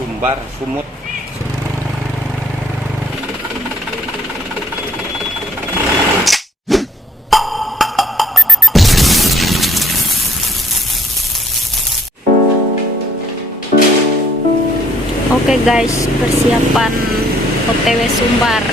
Sumbar, Sumut. Oke guys, persiapan OTW Sumbar.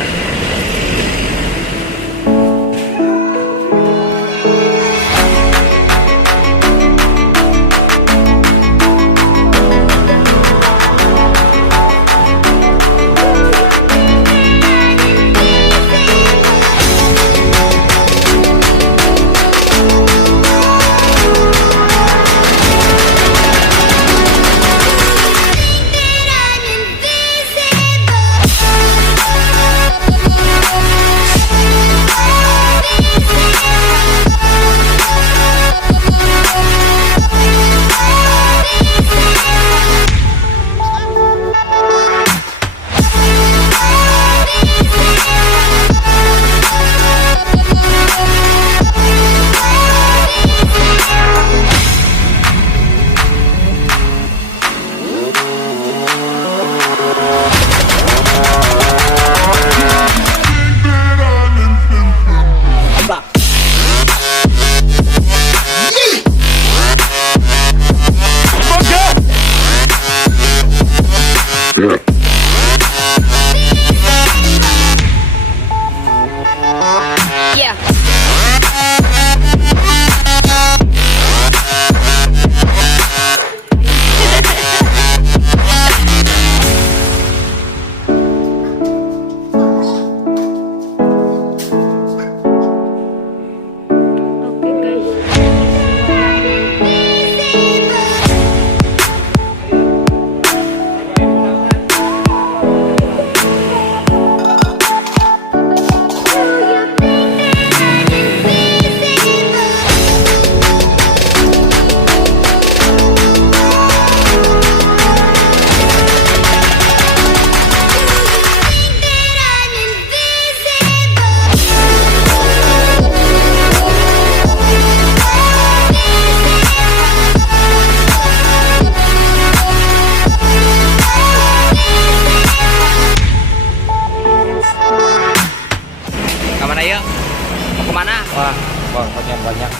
Wah, pokoknya banyak.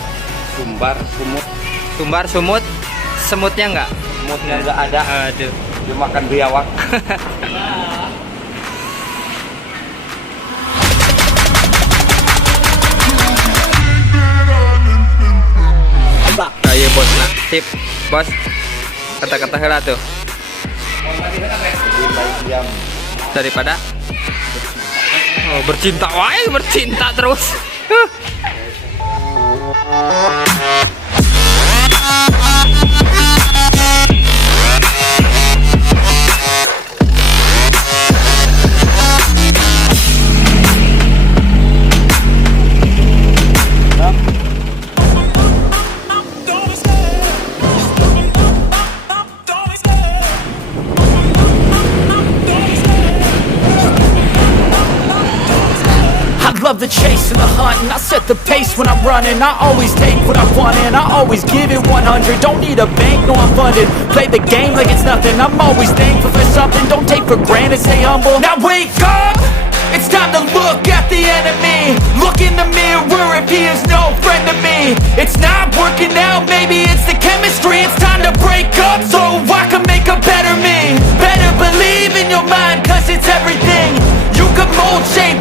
Sumbar, Sumut. Sumbar, Sumut, semutnya enggak? Semutnya nggak ada. Aduh. Dimakan biawak. Ayo bos, nah, sip, bos. Kata-kata heula tuh. Lebih baik diam. Daripada bercinta, wae bercinta terus. Love the chase and the hunt, and I set the pace when I'm running. I always take what I want and I always give it 100. Don't need a bank, no I'm funded. Play the game like it's nothing. I'm always thankful for something. Don't take for granted, stay humble. Now wake up! It's time to look at the enemy. Look in the mirror if he is no friend to me. It's not working out, maybe it's the chemistry. It's time to break up so I can make a better me. Better believe in your mind, cause it's everything. You can mold, shape,